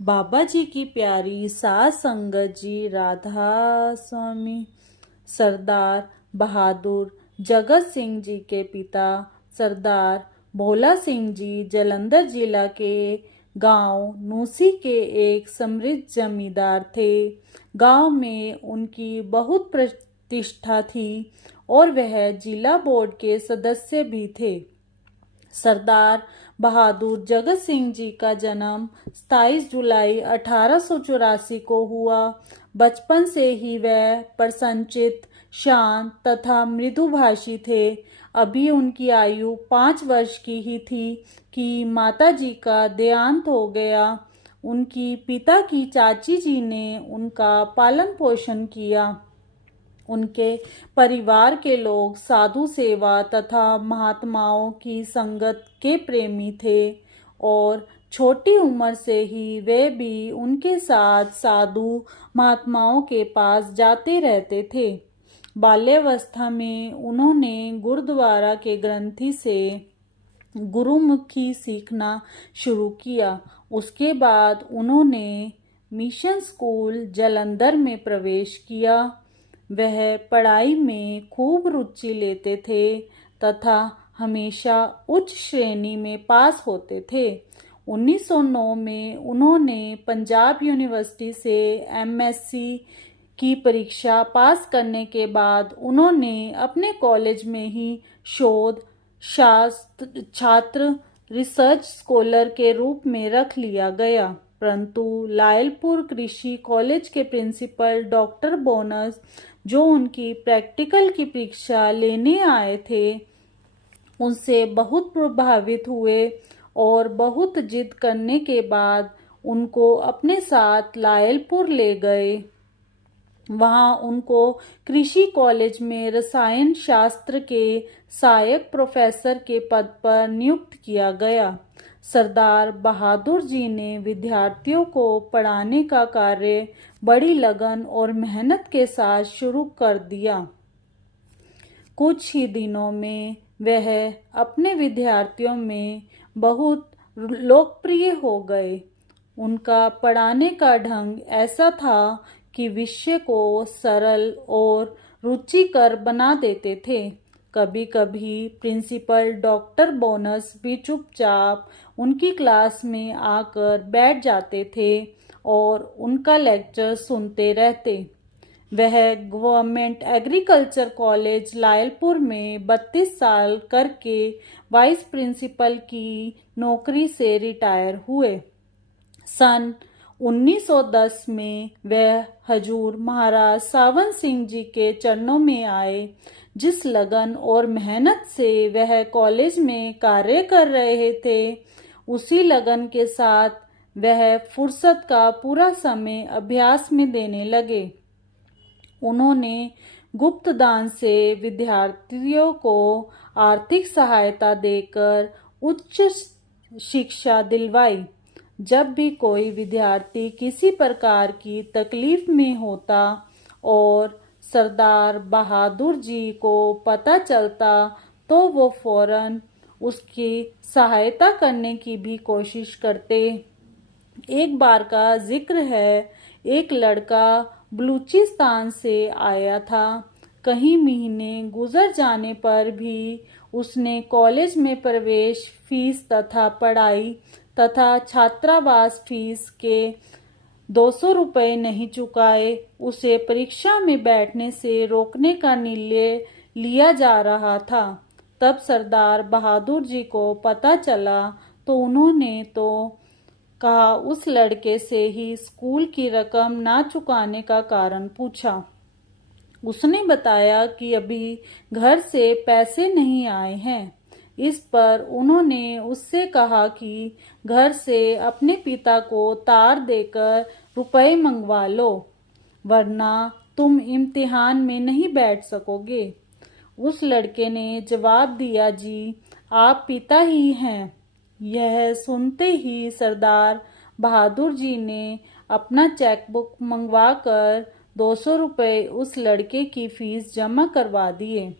बाबा जी की प्यारी सास संगत जी, राधा स्वामी। सरदार बहादुर जगत सिंह जी के पिता सरदार भोला सिंह जी जालंधर जिला के गांव नूसी के एक समृद्ध जमींदार थे। गांव में उनकी बहुत प्रतिष्ठा थी और वह जिला बोर्ड के सदस्य भी थे। सरदार बहादुर जगत सिंह जी का जन्म 27 जुलाई 1884 को हुआ। बचपन से ही वह प्रसन्नचित्त, शांत तथा मृदुभाषी थे। अभी उनकी आयु 5 वर्ष की ही थी कि माता जी का देहांत हो गया। उनकी पिता की चाची जी ने उनका पालन पोषण किया। उनके परिवार के लोग साधु सेवा तथा महात्माओं की संगत के प्रेमी थे और छोटी उम्र से ही वे भी उनके साथ साधु महात्माओं के पास जाते रहते थे। बाल्यावस्था में उन्होंने गुरुद्वारा के ग्रंथी से गुरुमुखी सीखना शुरू किया। उसके बाद उन्होंने मिशन स्कूल जालंधर में प्रवेश किया। वह पढ़ाई में खूब रुचि लेते थे तथा हमेशा उच्च श्रेणी में पास होते थे। 1909 में उन्होंने पंजाब यूनिवर्सिटी से एमएससी की परीक्षा पास करने के बाद उन्होंने अपने कॉलेज में ही शोध छात्र रिसर्च स्कॉलर के रूप में रख लिया गया। परंतु लायलपुर कृषि कॉलेज के प्रिंसिपल डॉक्टर बोनस, जो उनकी प्रैक्टिकल की परीक्षा लेने आए थे, उनसे बहुत प्रभावित हुए और बहुत जिद करने के बाद उनको अपने साथ लायलपुर ले गए। वहां उनको कृषि कॉलेज में रसायन शास्त्र के सहायक प्रोफेसर के पद पर नियुक्त किया गया। सरदार बहादुर जी ने विद्यार्थियों को पढ़ाने का कार्य बड़ी लगन और मेहनत के साथ शुरू कर दिया। कुछ ही दिनों में वह अपने विद्यार्थियों में बहुत लोकप्रिय हो गए। उनका पढ़ाने का ढंग ऐसा था कि विषय को सरल और रुचिकर बना देते थे। कभी कभी प्रिंसिपल डॉक्टर बोनस भी चुपचाप उनकी क्लास में आकर बैठ जाते थे और उनका लेक्चर सुनते रहते। वह गवर्नमेंट एग्रीकल्चर कॉलेज लायलपुर में 32 साल करके वाइस प्रिंसिपल की नौकरी से रिटायर हुए। सन 1910 में वह हजूर महाराज सावन सिंह जी के चरणों में आए। जिस लगन और मेहनत से वह कॉलेज में कार्य कर रहे थे, उसी लगन के साथ वह फुर्सत का पूरा समय अभ्यास में देने लगे। उन्होंने गुप्त दान से विद्यार्थियों को आर्थिक सहायता देकर उच्च शिक्षा दिलवाई। जब भी कोई विद्यार्थी किसी प्रकार की तकलीफ में होता और सरदार बहादुर जी को पता चलता, तो वो फौरन उसकी सहायता करने की भी कोशिश करते। एक बार का जिक्र है, एक लड़का बलूचिस्तान से आया था। कई महीने गुजर जाने पर भी उसने कॉलेज में प्रवेश फीस तथा पढ़ाई तथा छात्रावास फीस के 200 रुपये नहीं चुकाए। उसे परीक्षा में बैठने से रोकने का निर्णय लिया जा रहा था। तब सरदार बहादुर जी को पता चला तो उन्होंने तो कहा उस लड़के से ही स्कूल की रकम ना चुकाने का कारण पूछा। उसने बताया कि अभी घर से पैसे नहीं आए हैं। इस पर उन्होंने उससे कहा कि घर से अपने पिता को तार देकर रुपए मंगवा लो, वरना तुम इम्तिहान में नहीं बैठ सकोगे। उस लड़के ने जवाब दिया, जी आप पिता ही हैं। यह सुनते ही सरदार बहादुर जी ने अपना चेकबुक मंगवाकर 200 रुपये उस लड़के की फीस जमा करवा दिए।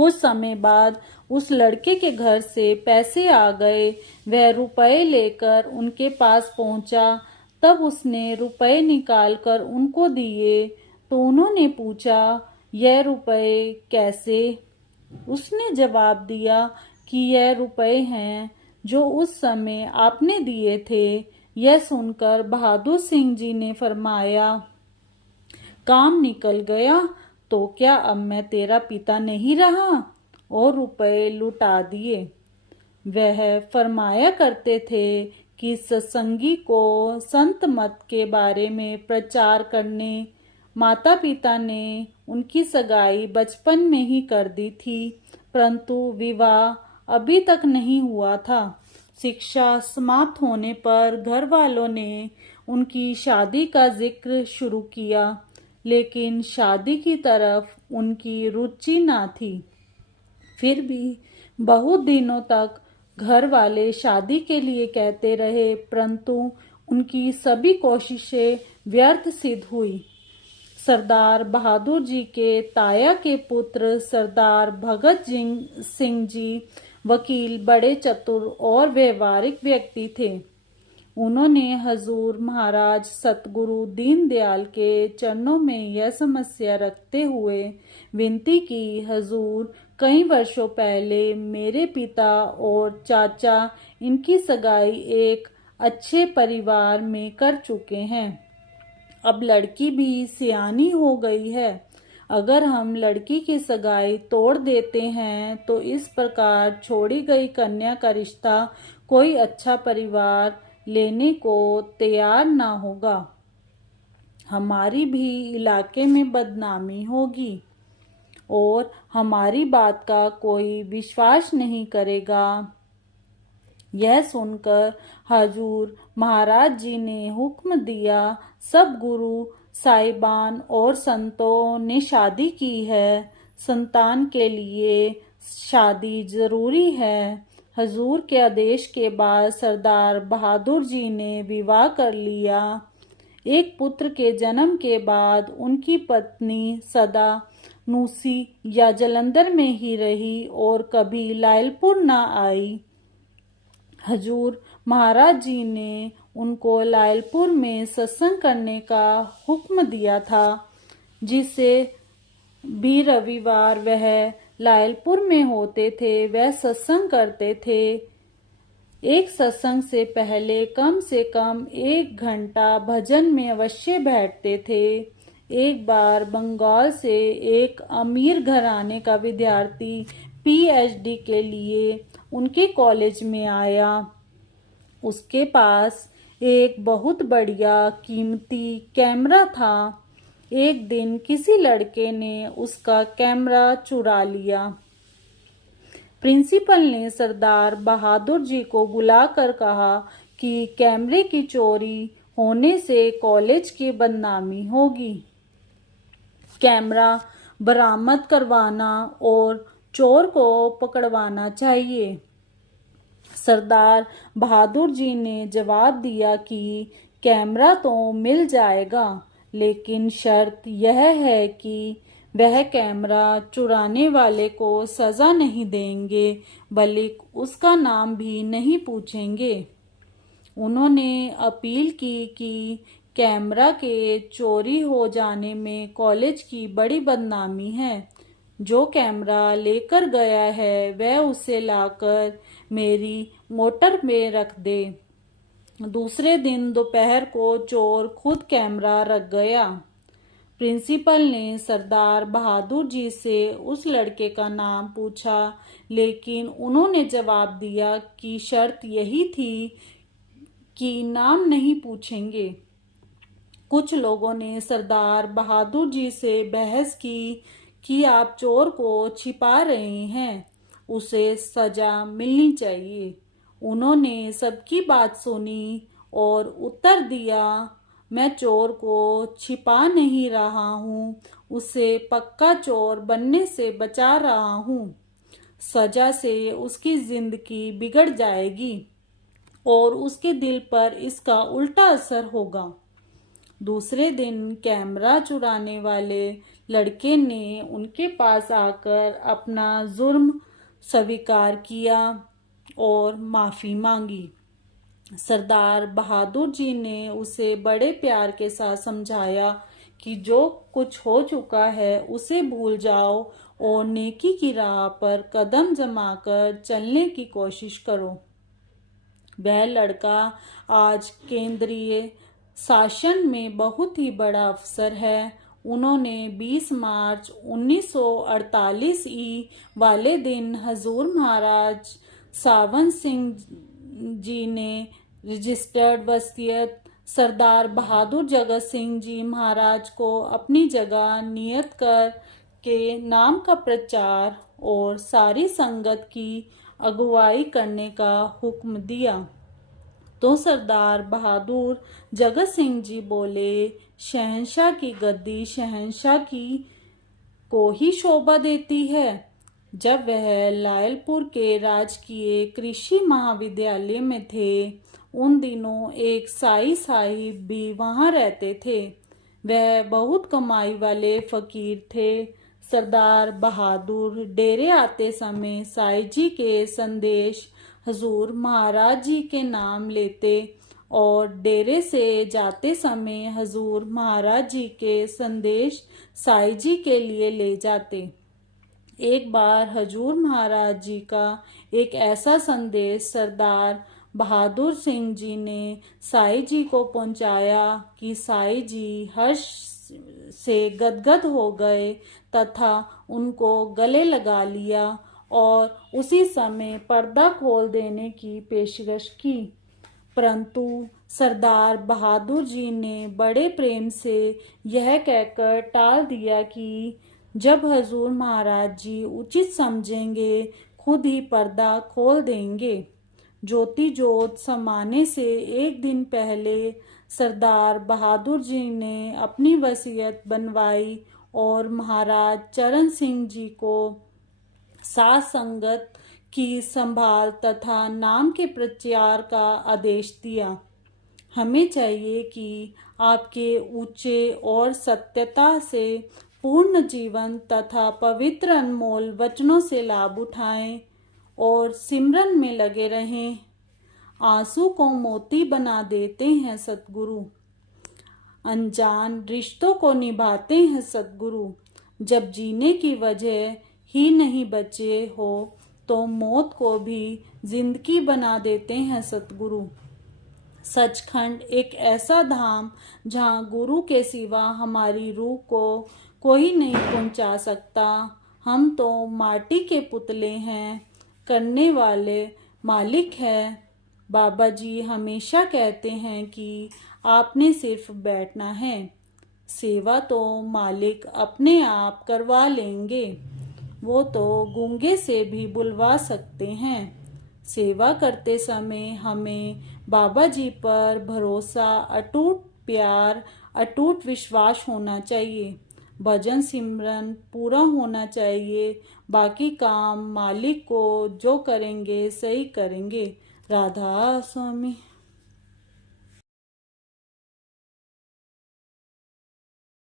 कुछ समय बाद उस लड़के के घर से पैसे आ गए। वह रुपए लेकर उनके पास पहुंचा। तब उसने रुपए निकालकर उनको दिए तो उन्होंने पूछा, यह रुपए कैसे? उसने जवाब दिया कि यह रुपए हैं जो उस समय आपने दिए थे। यह सुनकर बहादुर सिंह जी ने फरमाया, काम निकल गया तो क्या अब मैं तेरा पिता नहीं रहा? और रुपए लुटा दिए। वह फरमाया करते थे कि सत्संगी को संत मत के बारे में प्रचार करने। माता पिता ने उनकी सगाई बचपन में ही कर दी थी, परंतु विवाह अभी तक नहीं हुआ था। शिक्षा समाप्त होने पर घर वालों ने उनकी शादी का जिक्र शुरू किया, लेकिन शादी की तरफ उनकी रुचि ना थी। फिर भी बहुत दिनों तक घर वाले शादी के लिए कहते रहे, परंतु उनकी सभी कोशिशें व्यर्थ सिद्ध हुई। सरदार बहादुर जी के ताया के पुत्र सरदार भगत सिंह जी वकील, बड़े चतुर और व्यवहारिक व्यक्ति थे। उन्होंने हजूर महाराज सतगुरु दीनदयाल के चरणों में यह समस्या रखते हुए विनती की, हजूर, कई वर्षों पहले मेरे पिता और चाचा इनकी सगाई एक अच्छे परिवार में कर चुके हैं। अब लड़की भी सियानी हो गई है। अगर हम लड़की की सगाई तोड़ देते हैं तो इस प्रकार छोड़ी गई कन्या का रिश्ता कोई अच्छा परिवार लेने को तैयार ना होगा। हमारी भी इलाके में बदनामी होगी और हमारी बात का कोई विश्वास नहीं करेगा। यह सुनकर हजूर महाराज जी ने हुक्म दिया, सब गुरु साहिबान और संतों ने शादी की है, संतान के लिए शादी जरूरी है। हजूर के आदेश के बाद सरदार बहादुर जी ने विवाह कर लिया। एक पुत्र के जन्म के बाद उनकी पत्नी सदा नूसी या जलंधर में ही रही और कभी लायलपुर न आई। हजूर महाराज जी ने उनको लायलपुर में सत्संग करने का हुक्म दिया था। जिसे भी रविवार वह लायलपुर में होते थे वह सत्संग करते थे। एक सत्संग से पहले कम से कम 1 घंटा भजन में अवश्य बैठते थे। एक बार बंगाल से एक अमीर घराने का विद्यार्थी पीएचडी के लिए उनके कॉलेज में आया। उसके पास एक बहुत बढ़िया कीमती कैमरा था। एक दिन किसी लड़के ने उसका कैमरा चुरा लिया। प्रिंसिपल ने सरदार बहादुर जी को बुलाकर कहा कि कैमरे की चोरी होने से कॉलेज की बदनामी होगी। कैमरा बरामद करवाना और चोर को पकड़वाना चाहिए। सरदार बहादुर जी ने जवाब दिया कि कैमरा तो मिल जाएगा, लेकिन शर्त यह है कि वह कैमरा चुराने वाले को सजा नहीं देंगे, बल्कि उसका नाम भी नहीं पूछेंगे। उन्होंने अपील की कि कैमरा के चोरी हो जाने में कॉलेज की बड़ी बदनामी है। जो कैमरा लेकर गया है वह उसे लाकर मेरी मोटर में रख दे। दूसरे दिन दोपहर को चोर खुद कैमरा रख गया। प्रिंसिपल ने सरदार बहादुर जी से उस लड़के का नाम पूछा, लेकिन उन्होंने जवाब दिया कि शर्त यही थी कि नाम नहीं पूछेंगे। कुछ लोगों ने सरदार बहादुर जी से बहस की कि आप चोर को छिपा रहे हैं, उसे सजा मिलनी चाहिए। उन्होंने सबकी बात सुनी और उत्तर दिया, मैं चोर को छिपा नहीं रहा हूँ, उसे पक्का चोर बनने से बचा रहा हूँ। सजा से उसकी जिंदगी बिगड़ जाएगी और उसके दिल पर इसका उल्टा असर होगा। दूसरे दिन कैमरा चुराने वाले लड़के ने उनके पास आकर अपना जुर्म स्वीकार किया और माफ़ी मांगी। सरदार बहादुर जी ने उसे बड़े प्यार के साथ समझाया कि जो कुछ हो चुका है उसे भूल जाओ और नेकी की राह पर कदम जमाकर चलने की कोशिश करो। वह लड़का आज केंद्रीय शासन में बहुत ही बड़ा अफसर है। उन्होंने 20 मार्च 1948 वाले दिन हजूर महाराज सावन सिंह जी ने रजिस्टर्ड वसीयत सरदार बहादुर जगत सिंह जी महाराज को अपनी जगह नियत कर के नाम का प्रचार और सारी संगत की अगुवाई करने का हुक्म दिया। तो सरदार बहादुर जगत सिंह जी बोले, शहंशाह की गद्दी शहंशाह की को ही शोभा देती है। जब वह लायलपुर के राजकीय कृषि महाविद्यालय में थे, उन दिनों एक साई साहिब भी वहां रहते थे। वह बहुत कमाई वाले फकीर थे। सरदार बहादुर डेरे आते समय साई जी के संदेश हजूर महाराज जी के नाम लेते और डेरे से जाते समय हजूर महाराज जी के संदेश साई जी के लिए ले जाते। एक बार हजूर महाराज जी का एक ऐसा संदेश सरदार बहादुर सिंह जी ने साई जी को पहुंचाया कि साई जी हर्ष से गदगद हो गए तथा उनको गले लगा लिया और उसी समय पर्दा खोल देने की पेशकश की। परंतु सरदार बहादुर जी ने बड़े प्रेम से यह कहकर टाल दिया कि जब हजूर महाराज जी उचित समझेंगे खुद ही पर्दा खोल देंगे। ज्योति जोत समाने से एक दिन पहले सरदार बहादुर जी ने अपनी वसीयत बनवाई और महाराज चरण सिंह जी को साथ संगत की संभाल तथा नाम के प्रचार का आदेश दिया। हमें चाहिए कि आपके ऊंचे और सत्यता से पूर्ण जीवन तथा पवित्र अनमोल वचनों से लाभ उठाएं और सिमरन में लगे रहें। आंसू को मोती बना देते हैं सतगुरु, अनजान रिश्तों को निभाते हैं सतगुरु। जब जीने की वजह ही नहीं बचे हो तो मौत को भी जिंदगी बना देते हैं सतगुरु। सचखंड एक ऐसा धाम जहाँ गुरु के सिवा हमारी रूह को कोई नहीं पहुंचा सकता। हम तो माटी के पुतले हैं, करने वाले मालिक है। बाबा जी हमेशा कहते हैं कि आपने सिर्फ बैठना है, सेवा तो मालिक अपने आप करवा लेंगे। वो तो गूंगे से भी बुलवा सकते हैं। सेवा करते समय हमें बाबा जी पर भरोसा, अटूट प्यार, अटूट विश्वास होना चाहिए। भजन सिमरन पूरा होना चाहिए। बाकी काम मालिक को जो करेंगे सही करेंगे। राधा स्वामी।